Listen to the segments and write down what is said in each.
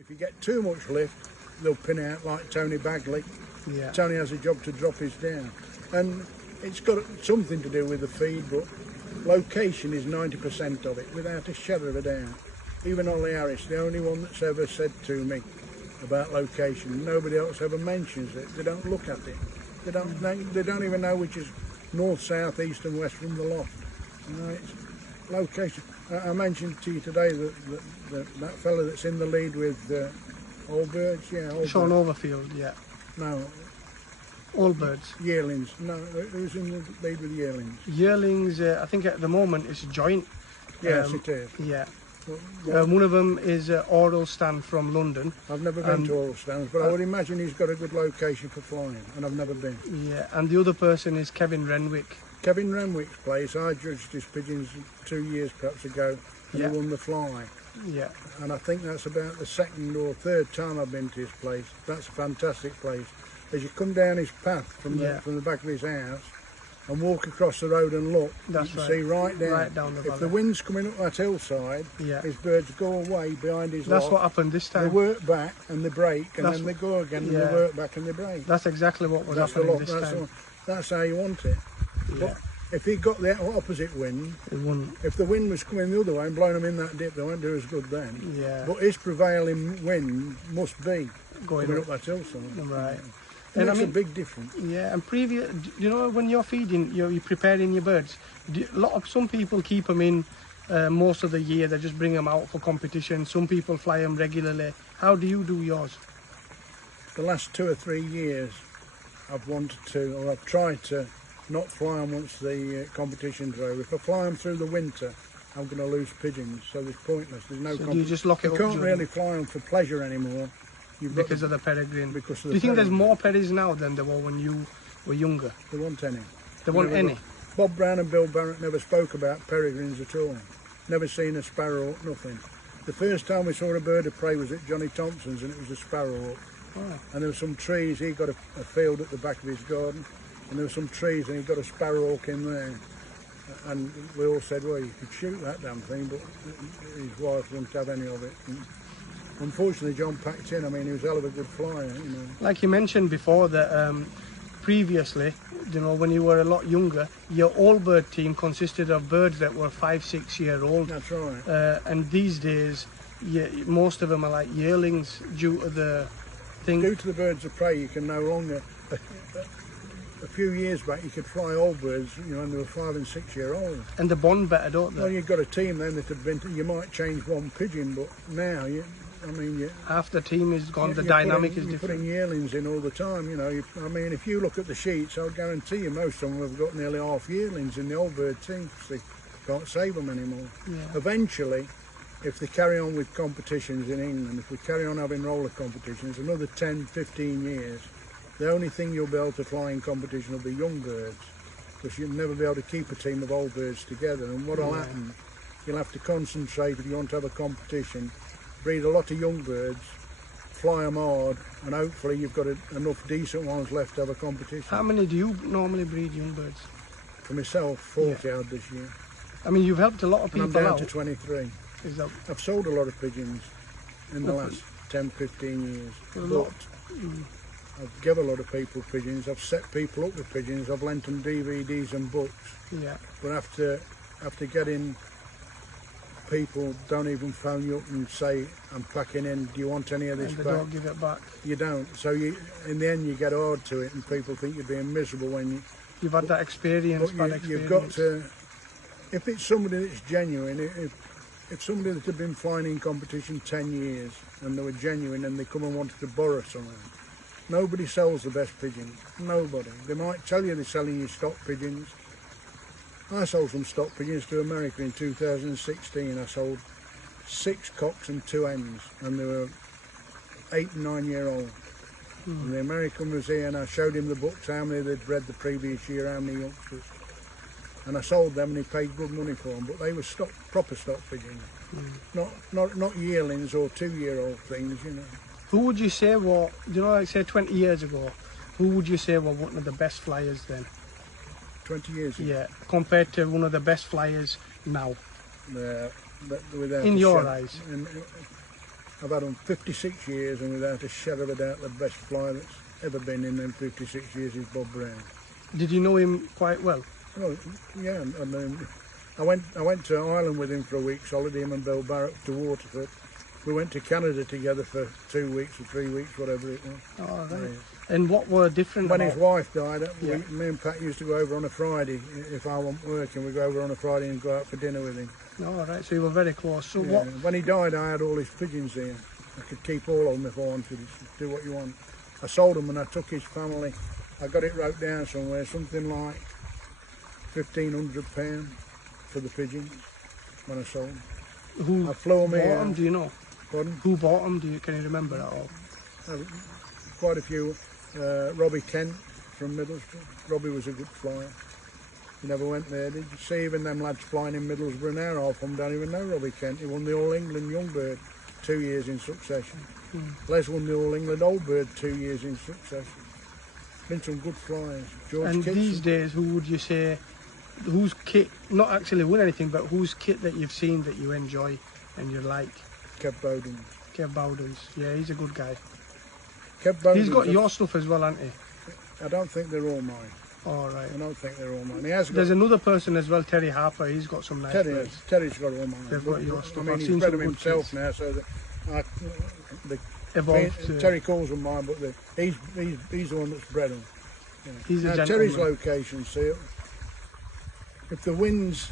If you get too much lift, they'll pin out like Tony Bagley. Yeah. Tony has a job to drop his down. And it's got something to do with the feed, but location is 90% of it, without a shadow of a doubt. Even Ollie Harris, the only one that's ever said to me about location, nobody else ever mentions it. They don't look at it. They don't even know which is north, south, east and west from the loft. You know, it's location. I mentioned to you today that fella that's in the lead with Old Birds, yeah. Sean Overfield, yeah. No. All Birds. Yearlings. No, who's in the lead with Yearlings? Yearlings, I think at the moment it's joint. Yes, it is. Yeah. Well, One of them is Oral Stan from London. I've never been to Oral Stans, but I would imagine he's got a good location for flying, and I've never been. Yeah, and the other person is Kevin Renwick. Kevin Renwick's place, I judged his pigeons 2 years perhaps ago, and he won the fly. Yeah. And I think that's about the second or third time I've been to his place. That's a fantastic place. As you come down his path from the back of his house and walk across the road and look, you can see right down the if valley. the wind's coming up that hillside, his birds go away behind his That's loft. what happened this time. They work back and they break, and then they go again and they work back and they break. That's exactly what was happening this time. That's how you want it. Yeah. But if he got the opposite wind, it wouldn't. If the wind was coming the other way and blowing them in that dip, they won't do as good then. Yeah. But his prevailing wind must be coming up that hillside. Right. It makes a big difference. Yeah, and you know, when you're feeding, you're preparing your birds. Some people keep them in most of the year. They just bring them out for competition. Some people fly them regularly. How do you do yours? The last 2 or 3 years, I've tried to not fly them once the competition's over. If I fly them through the winter, I'm going to lose pigeons, so it's pointless. There's no. So you just lock it up. You can't really fly them for pleasure anymore. Because of the peregrine. Do you think there's more perries now than there were when you were younger? There weren't any. There weren't any? Bob Brown and Bill Barrett never spoke about peregrines at all. Never seen a sparrowhawk, nothing. The first time we saw a bird of prey was at Johnny Thompson's, and it was a sparrowhawk. Oh. And there were some trees. He got a field at the back of his garden, and there were some trees, and he got a sparrowhawk in there. And we all said, well, you could shoot that damn thing, but his wife wouldn't have any of it. And unfortunately, John packed in. I mean, he was a hell of a good flyer, you know. Like you mentioned before, that previously, you know, when you were a lot younger, your all bird team consisted of birds that were 5, 6 year old. That's right. And these days, most of them are like yearlings due to the thing. Due to the birds of prey, you can no longer. A few years back, you could fly old birds, you know, and they were 5 and 6 year old. And they bond better, don't they? Well, you've got a team then that have been. You might change one pigeon, but now after the team is gone, the dynamic is different. You're putting yearlings in all the time, you know. I mean, if you look at the sheets, I'll guarantee you most of them have got nearly half yearlings in the old bird team because they can't save them anymore. Yeah. Eventually, if they carry on with competitions in England, if we carry on having roller competitions, another 10, 15 years, the only thing you'll be able to fly in competition will be young birds, because you'll never be able to keep a team of old birds together. And what'll happen, you'll have to concentrate if you want to have a competition, breed a lot of young birds, fly them hard, and hopefully you've got enough decent ones left to have a competition. How many do you normally breed young birds? For myself, 40 odd this year. I mean, you've helped a lot of people and I'm down out. to 23. Is that... I've sold a lot of pigeons in the last 10, 15 years. A lot. I've given a lot of people pigeons. I've set people up with pigeons. I've lent them DVDs and books. Yeah. But after getting people don't even phone you up and say, I'm packing in, do you want any of this back? They don't give it back. You don't. So in the end you get hard to it, and people think you're being miserable when you've had that experience. You've got to, if it's somebody that's genuine, if somebody that had been flying in competition 10 years and they were genuine and they come and wanted to borrow something, nobody sells the best pigeons. Nobody. They might tell you they're selling you stock pigeons. I sold some stock pigeons to America in 2016. I sold 6 cocks and 2 hens, and they were 8 and 9 year old. And the American was here, and I showed him the books, how many they'd bred the previous year, how many youngsters. And I sold them, and he paid good money for them. But they were proper stock pigeons, not yearlings or 2 year old things, you know. Who would you say were, like say 20 years ago, who would you say were one of the best flyers then? 20 years ago? Yeah, compared to one of the best flyers now. In your eyes? I've had them 56 years, and without a shadow of a doubt, the best flyer that's ever been in them 56 years is Bob Brown. Did you know him quite well? Oh, yeah, and I went to Ireland with him for a week's holiday, him and Bill Barrett, to Waterford. We went to Canada together for 2 weeks or 3 weeks, whatever it was. Oh, right. Yeah. And what were different When about... his wife died, Yeah. me and Pat used to go over on a Friday. If I wasn't working, we'd go over on a Friday and go out for dinner with him. Oh, right, so you were very close. So Yeah. what... When he died, I had all his pigeons here. I could keep all of them if I wanted. Do what you want. I sold them and I took his family. I got it wrote down somewhere, something like £1,500 for the pigeons when I sold them. Who I flew them bought here. them, do you know? Pardon? Who bought them, can you remember at all? Quite a few. Robbie Kent from Middlesbrough. Robbie was a good flyer. He never went there. Did you see even them lads flying in Middlesbrough now? Half of them don't even know Robbie Kent. He won the All England Young Bird 2 years in succession. Les won the All England Old Bird 2 years in succession. Been some good flyers. George And Kitson. these days, who would you say, whose kit, not actually won anything, but whose kit that you've seen that you enjoy and you like? Kev Bowden. Kev Bowden's. Yeah, he's a good guy. Kev Bowden. He's got your stuff as well, hasn't he? I don't think they're all mine. All right. I don't think they're all mine. He has got. There's another person as well, Terry Harper. He's got some nice birds. Terry's got all mine. They've got your stuff. I mean, I've he's seen bred some them good himself kits. now, so that Evolved. Terry calls them mine, but he's the one that's bred them. Yeah. He's a Now, gentleman. Terry's location, see, if the wind's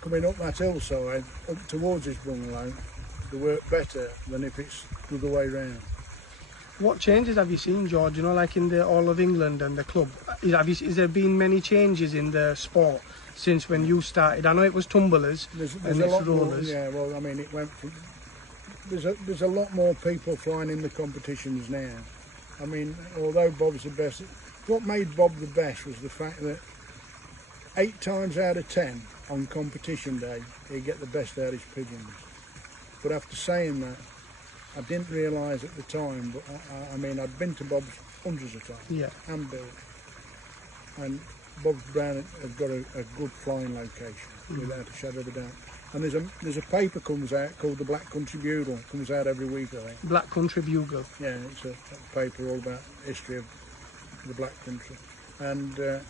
coming up that hillside, up towards his bungalow, they work better than if it's the other way round. What changes have you seen, George? You know, like in the All of England and the club, has there been many changes in the sport since when you started? I know it was tumblers There's and a it's lot more, rollers. yeah, well, I mean, it went from... There's a lot more people flying in the competitions now. I mean, although Bob's the best, what made Bob the best was the fact that 8 times out of 10 on competition day, he'd get the best out of his pigeons. But after saying that, I didn't realise at the time, but I mean, I'd been to Bob's hundreds of times, Yeah. and Bill. And Bob Brown had got a good flying location, without a shadow of a doubt. And there's a paper comes out called the Black Country Bugle, comes out every week, I think. Black Country Bugle. Yeah, it's a paper all about history of the Black Country. And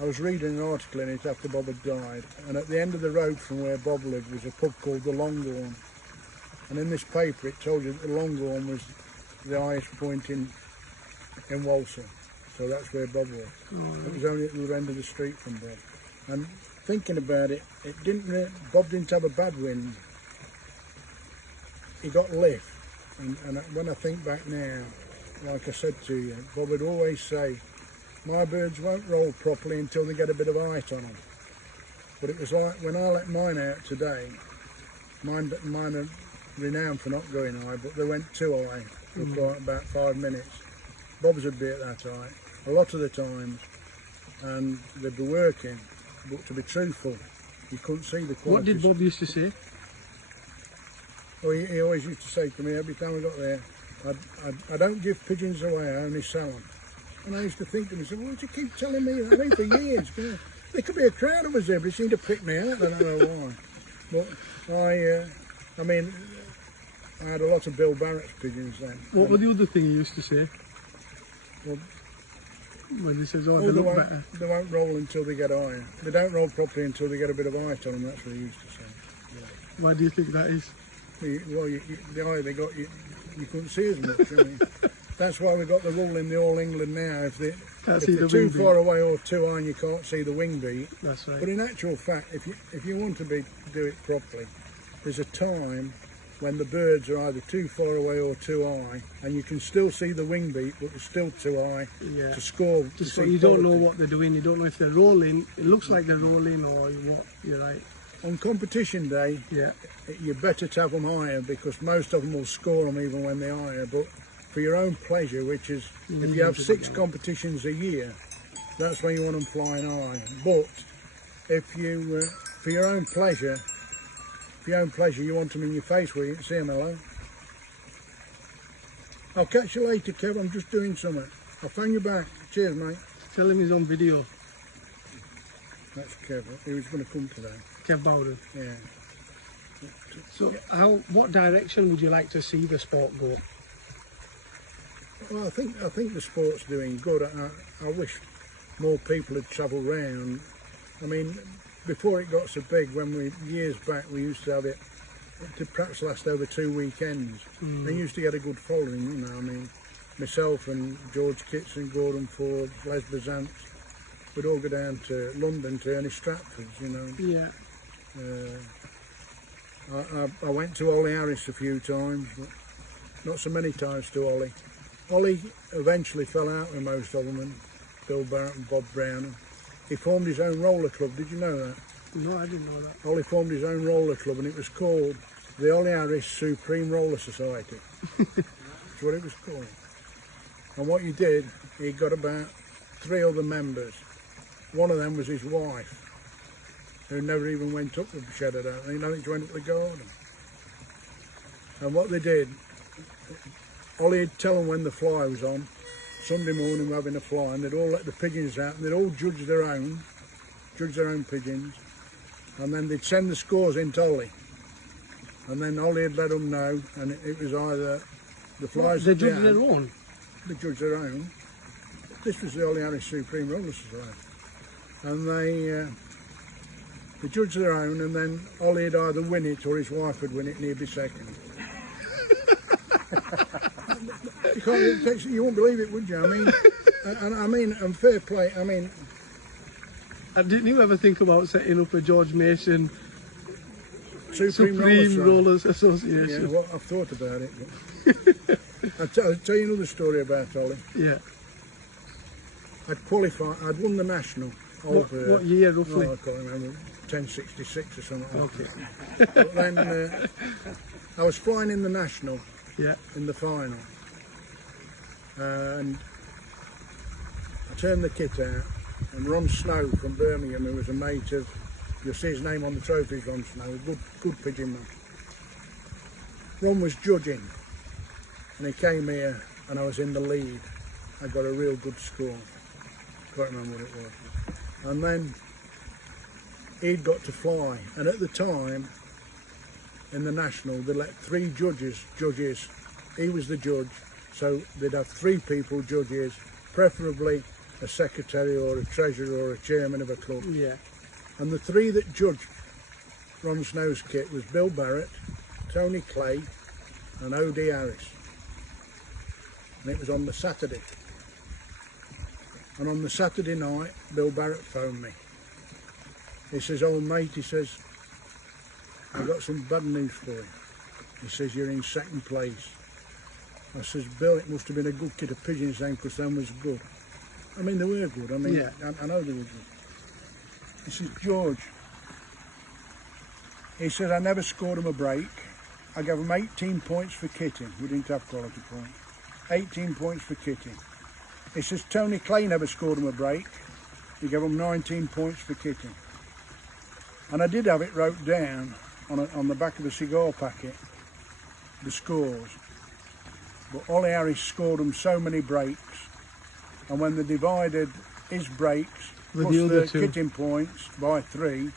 I was reading an article in it after Bob had died, and at the end of the road from where Bob lived was a pub called the Longhorn. And in this paper it told you that the Longhorn was the highest point in Walsall. So that's where Bob was. Oh, It was only at the other end of the street from Bob. And thinking about it, Bob didn't have a bad wind. He got lift. And when I think back now, like I said to you, Bob would always say, my birds won't roll properly until they get a bit of height on them. But it was like when I let mine out today, mine are renowned for not going high, but they went too high for quite about 5 minutes. Bob's would be at that height a lot of the times, and they'd be working, but to be truthful, you couldn't see the quality. what did Bob used to say? Well, he always used to say to me every time we got there, I don't give pigeons away, I only sell them. And I used to think to myself, why do you keep telling me that? I mean, for years. You know, there could be a crowd of us there, but it seemed to prick me out, I don't know why. But I mean, I had a lot of Bill Barrett's pigeons then. What were the other thing he used to say? Well, When he says, oh, they look better. they won't roll until they get higher. They don't roll properly until they get a bit of height on them, that's what he used to say. Why do you think that is? Well, the higher they got, you couldn't see as much. I mean, that's why we've got the rule in the All England now. If they're too far away or too high and you can't see the wing beat. That's right. But in actual fact, if you want to do it properly, there's a time when the birds are either too far away or too high, and you can still see the wing beat, but it's still too high to score. Just so you don't know what they're doing, you don't know if they're rolling, it looks like they're rolling or what, you're right. On competition day, you're better to have them higher because most of them will score them even when they're higher, but for your own pleasure, which is if you have 6 competitions a year, that's when you want them flying high. But if you, for your own pleasure, you want them in your face where you can see them. Hello. I'll catch you later, Kev. I'm just doing something. I'll phone you back. Cheers, mate. Tell him he's on video. That's Kev. He was going to come today. Kev Bowden. Yeah. So, what direction would you like to see the sport go? Well, I think the sport's doing good. I wish more people had travelled round. I mean, before it got so big, years back, we used to have it to perhaps last over 2 weekends. They used to get a good following, you know. I mean, myself and George Kitson, Gordon Ford, Les Bazants, we'd all go down to London to Ernest Stratford's, you know. Yeah. I went to Ollie Harris a few times, but not so many times to Ollie. Ollie eventually fell out with most of them, and Bill Barrett and Bob Brown. He formed his own roller club. Did you know that? No, I didn't know that. Ollie formed his own roller club, and it was called the Ollie Harris Supreme Roller Society. That's what it was called. And what he did, he got about 3 other members. One of them was his wife, who never even went up the shed, I don't think. Only went up the garden. And what they did, Ollie would tell them when the fly was on. Sunday morning we're having a fly, and they'd all let the pigeons out, and they'd all judge their own pigeons, and then they'd send the scores in to Ollie, and then Ollie would let them know, and it was either the flies. They judge their own. They judge their own. This was the Ollie Harris Supreme Roller Society, and they judged their own, and then Ollie would either win it or his wife would win it, and he'd be second. You won't believe it, would you? I mean, and fair play. I mean, and didn't you ever think about setting up a George Mason Supreme Rollers Association? Yeah, well, I've thought about it. But I'll tell you another story about Ollie. Yeah. I'd won the national. What year roughly? Oh, I can't remember. 1066 or something. Okay. But then I was flying in the national. Yeah. In the final. And I turned the kit out, and Ron Snow from Birmingham, who was a mate of, you'll see his name on the trophies, Ron Snow, a good pigeon man. Ron was judging, and he came here, and I was in the lead. I got a real good score. Can't remember what it was. And then he'd got to fly, and at the time, in the national, they let 3 judges. He was the judge, so they'd have 3 people judges, preferably a secretary or a treasurer or a chairman of a club. Yeah. And the 3 that judged Ron Snow's kit was Bill Barrett, Tony Clay and Ollie Harris. And it was on the Saturday. And on the Saturday night, Bill Barrett phoned me. He says, "Old mate," he says, "I've got some bad news for you." He says, "You're in 2nd place." I says, "Bill, it must have been a good kit of pigeons then, because them was good." I mean, they were good. I mean, yeah. I know they were good. He says, "George," he said, "I never scored them a break. I gave them 18 points for kitting." We didn't have quality points. 18 points for kitting. He says, "Tony Clay never scored them a break. He gave them 19 points for kitting." And I did have it wrote down on the back of the cigar packet, the scores. But Ollie Harris scored them so many breaks, and when they divided his breaks with plus the 2 kitting points by 3,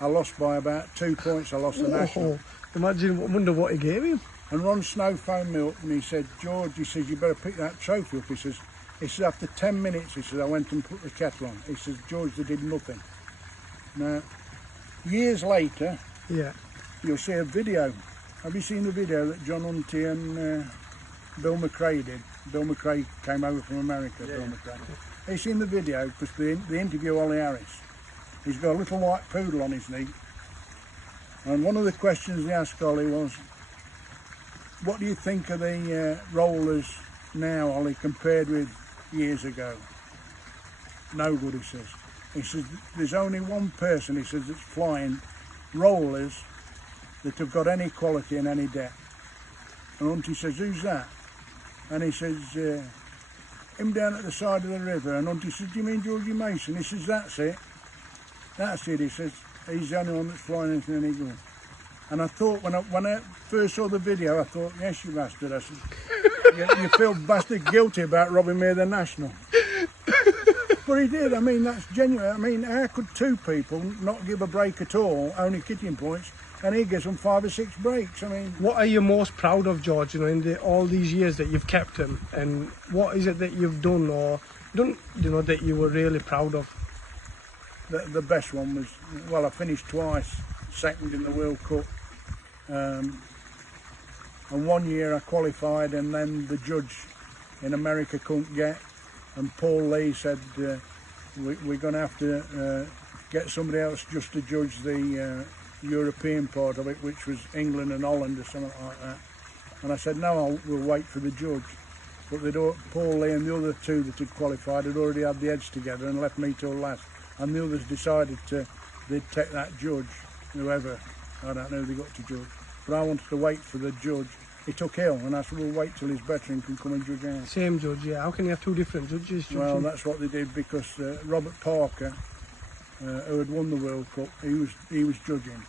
I lost by about 2 points. I lost the national. Imagine, wonder what he gave him. And Ron Snow phoned me up and he said, "George," he says, "you better pick that trophy up." He says, "After 10 minutes," he says, "I went and put the kettle on." He says, "George, they did nothing." Now, years later, yeah, you'll see a video. Have you seen the video that John Hunty and Bill McRae did? Bill McRae came over from America, yeah. Bill McRae. Have you seen the video? Because the interview Ollie Harris. He's got a little white poodle on his knee. And one of the questions he asked Ollie was, "What do you think of the rollers now, Ollie, compared with years ago?" "No good," he says. He says, "There's only one person," he says, "that's flying rollers that have got any quality and any depth." And Hunty says, "Who's that?" And he says, "Him down at the side of the river." And Hunty says, "Do you mean Georgie Mason?" He says, "That's it. That's it," he says. "He's the only one that's flying anything any good." And I thought, when I first saw the video, I thought, "Yes, you bastard." I said, you feel bastard guilty about robbing me of the national." But he did. I mean, that's genuine. I mean, how could 2 people not give a break at all, only kitting points, and he gives them 5 or 6 breaks. I mean, What are you most proud of, George, you know, in all these years that you've kept him? And what is it that you've done you know, that you were really proud of? the best one was, well, I finished twice, second in the World Cup. And one year I qualified, and then the judge in America couldn't get, and Paul Lee said, we're going to have to get somebody else just to judge the European part of it, which was England and Holland or something like that. And I said, no, we'll wait for the judge. But Paul Lee and the other 2 that had qualified had already had the heads together and left me till last. And the others decided they'd take that judge, whoever, I don't know who they got to judge. But I wanted to wait for the judge. He took ill, and I said, we'll wait till he's better and can come and judge out. Same judge, yeah. How can you have 2 different judges judging? Well, that's what they did, because Robert Parker, who had won the World Cup, he was judging.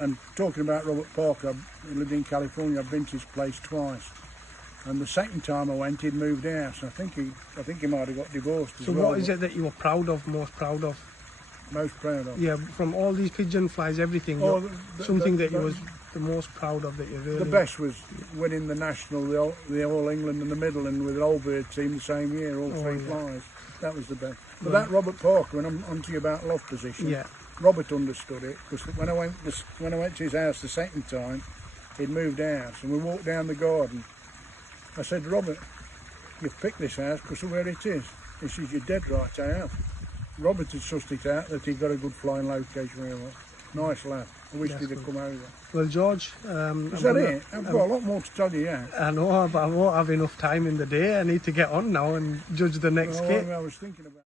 And talking about Robert Parker, I lived in California. I've been to his place twice. And the second time I went, he'd moved house. I think he might have got divorced as well. So what is it that you were most proud of? Most proud of? Yeah, from all these pigeon flies, everything. Something that you was the most proud of that you really... The best was winning the national, the All England and the Midland with the Old Bird team the same year, all 3 flies. That was the best. But that Robert Parker, when I'm on to you about love position, Robert understood it, because when I went to his house the second time, he'd moved house, and we walked down the garden. I said, Robert, you've picked this house because of where it is. He says, you're dead right, I have. Robert had sussed it out that he'd got a good flying location where he was. Nice lad. I wish he'd have come over. Well, George... is that it? I've got a lot more to tell you, yeah. I know, but I won't have enough time in the day. I need to get on now and judge the next kit. I was thinking about...